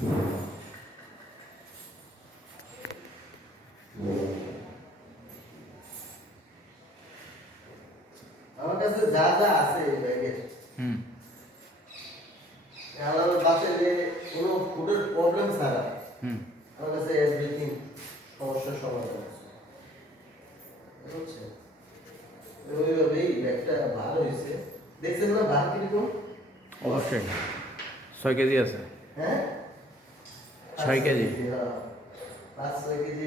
আমার কাছে যা যা আছে এই ব্যাগের, আমার বাসায় যে কোনো ফুডের প্রবলেম ছাড়া আমার কাছে এভরিথিং সমস্যার সমাধান আছে, বুঝছে? ওইভাবেই ব্যাগটা ভালো হয়েছে। দেখছেন না ভাত কিরকম? অবশ্যই 6 কেজি আছে। হ্যাঁ 6 কেজি। হ্যাঁ 5-6 কেজি